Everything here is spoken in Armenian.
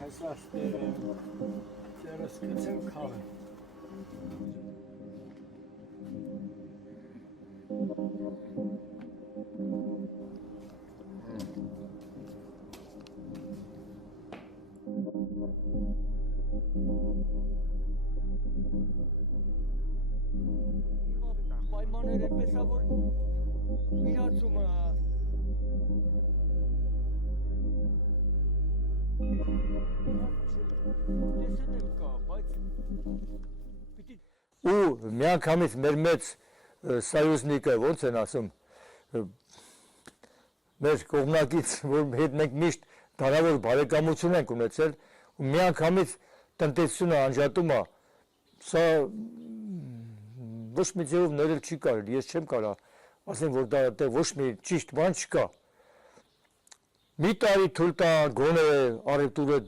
Հեսա տերս կցեմ քավը։ Պայմաններ այնպես է, որ իրացումը տեսել եմ կա, բայց ու միանգամից մեր մեծ սայուսնիկը ոնց են ասում մեր կողմնակից, որ հետ մենք միշտ դարավոր բարեկամություն ենք ունեցել ու միանգամից տնտեսությունը անջատում է, սա ոչ մի ձևով ներել չի կարելի, ես չեմ կարա ասեմ, որ դա ոչ մի ճիշտ բան չկա։ Մի տարի թույլ տա գոնե առևտուրը